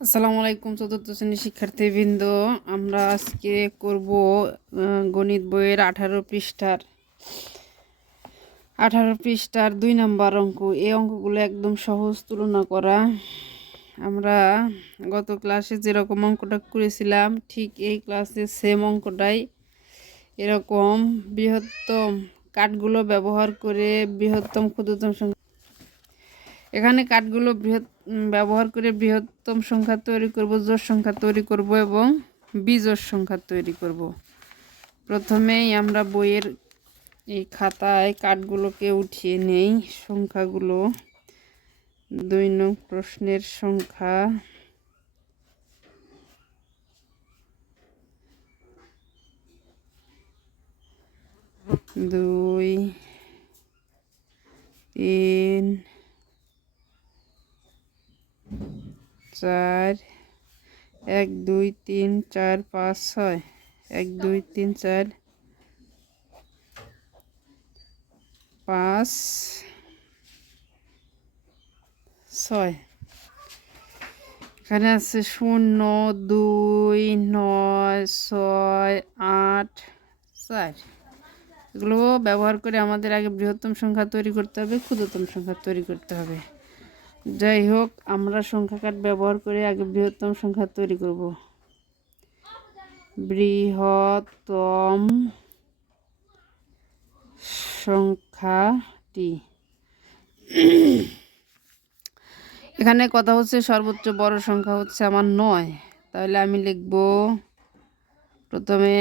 আসসালামু আলাইকুম চতুর্থ শ্রেণীর শিক্ষার্থীবৃন্দ। আমরা আজকে করব গণিত বইয়ের 18 পৃষ্ঠার 2 নম্বর অঙ্ক। এই অঙ্কগুলো একদম সহজ, তুলনা করা। আমরা গত ক্লাসে যেরকম অঙ্কটা করেছিলাম ঠিক এই ক্লাসে সেম অঙ্কটাই এরকম বৃহত্তম কাঠগুলো ব্যবহার করে বৃহত্তম ক্ষুদ্রতম সংখ্যা, এখানে কাঠগুলো ব্যবহার করে বৃহত্তম সংখ্যা তৈরি করব, জোড় সংখ্যা তৈরি করব এবং বিজোড় সংখ্যা তৈরি করব। প্রথমেই আমরা বইয়ের এই খাতায় কাঠগুলোকে উঠিয়ে নেই। সংখ্যাগুলো 2 নং প্রশ্নের সংখ্যা, দুই, 3, 4, 1, 2, 3, 4, 5, 6, 1, 2, 3, 4, 5, 6। এখানে আছে 0, 2, 9, 6, 8, 4। এগুলো ব্যবহার করে আমাদের আগে বৃহত্তম সংখ্যা তৈরি করতে হবে, ক্ষুদ্রতম সংখ্যা তৈরি করতে হবে। যাই হোক, আমরা সংখ্যা কাঠ ব্যবহার করে আগে বৃহত্তম সংখ্যা তৈরি করব। বৃহত্তম সংখ্যাটি, এখানে কথা হচ্ছে সর্বোচ্চ বড় সংখ্যা হচ্ছে আমার 9। তাহলে আমি লিখব প্রথমে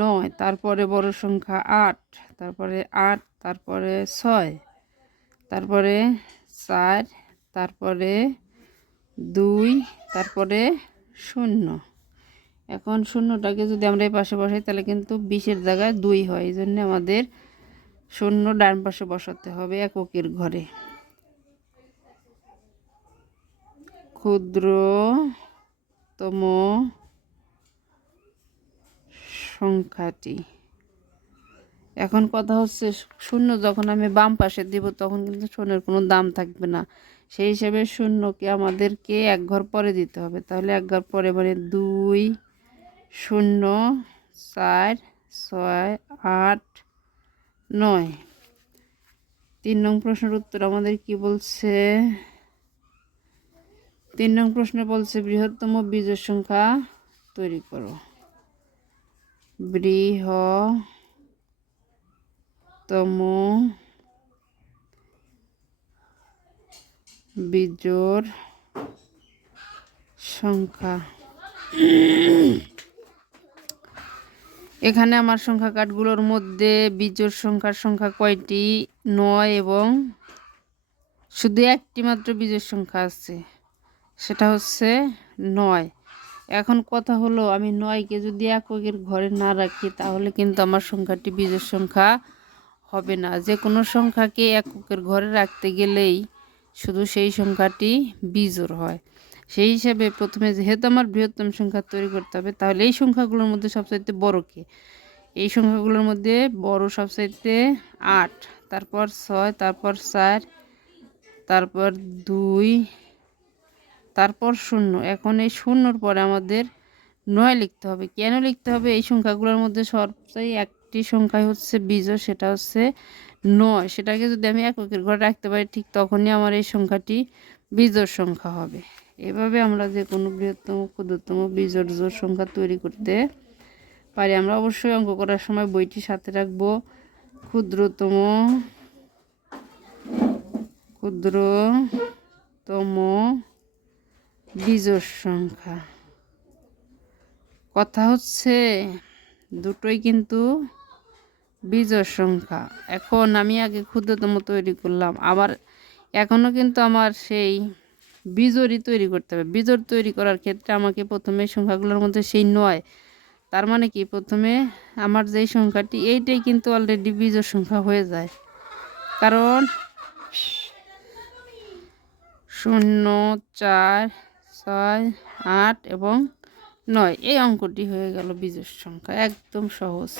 9, তারপরে বড় সংখ্যা 8, তারপরে 8, তারপরে 6, তারপরে 4, তারপরে 2, তারপরে 0। এখন শূন্যটাকে যদি আমরা এই পাশে বসাই তাহলে কিন্তু 20-এর জায়গায় 2 হয়। এই জন্য আমাদের 0 ডান পাশে বসাতে হবে এককের ঘরে। ক্ষুদ্রতম সংখ্যাটি, এখন কথা হচ্ছে 0 যখন আমি বাম পাশে দিব তখন কিন্তু শূন্যের কোনো দাম থাকবে না। সেই হিসাবে শূন্যকে আমাদেরকে এক ঘর পরে দিতে হবে। তাহলে এক ঘর পরে মানে 2, 0, 4, 6, 8, 9। 3 নং প্রশ্নের উত্তর আমাদের কি বলছে? 3 নং প্রশ্নে বলছে বৃহত্তম বিজোড় সংখ্যা তৈরি করো। বৃহত্তম বিজোড় সংখ্যা। এখানে আমার সংখ্যা কাঠগুলোর মধ্যে বিজোড় সংখ্যা কয়টি? 9, এবং শুধু একটি মাত্র বিজোড় সংখ্যা আছে, সেটা হচ্ছে 9। এখন কথা হলো, আমি 9কে যদি এককের ঘরে না রাখি তাহলে কিন্তু আমার সংখ্যাটি বিজোড় সংখ্যা হবে না। যে কোনো সংখ্যাকে এককের ঘরে রাখতে গেলেই শুধু সেই সংখ্যাটি বিজোড় হয়। সেই হিসাবে প্রথমে যেহেতু আমার বৃহত্তম সংখ্যা তৈরি করতে হবে, তাহলে এই সংখ্যাগুলোর মধ্যে সবচাইতে বড় কে? এই সংখ্যাগুলোর মধ্যে বড় সবচাইতে 8, তারপর 6, তারপর 4, তারপর 2, তারপর 0। এখন এই 0-র পরে আমাদের 9 লিখতে হবে। কেন লিখতে হবে? এই সংখ্যাগুলোর মধ্যে সবচেয়ে একটি সংখ্যাই হচ্ছে বিজোড়, সেটা হচ্ছে 9। সেটাকে যদি আমি এককের ঘরে রাখতে পারি ঠিক তখনই আমার এই সংখ্যাটি বিজোড় সংখ্যা হবে। এভাবে আমরা যে কোনো বৃহত্তম, ক্ষুদ্রতম, বিজোড়, জোড় সংখ্যা তৈরি করতে পারি। আমরা অবশ্যই অঙ্ক করার সময় বইটি সাথে রাখবো। ক্ষুদ্রতম বিজোড় সংখ্যা। কথা হচ্ছে দুটোই কিন্তু বিজোড় সংখ্যা। এখন আমি আগে ক্ষুদ্রতম তৈরি করলাম, আবার এখনও কিন্তু আমার সেই বিজোড়ই তৈরি করতে হবে। বিজোড় তৈরি করার ক্ষেত্রে আমাকে প্রথমে সংখ্যাগুলোর মধ্যে সেই 9, তার মানে কি প্রথমে আমার যেই সংখ্যাটি এইটাই কিন্তু অলরেডি বিজোড় সংখ্যা হয়ে যায়, কারণ 0, 4, 6, 8 এবং 9 এই অঙ্কটি হয়ে গেল বিজোড় সংখ্যা। একদম সহজ।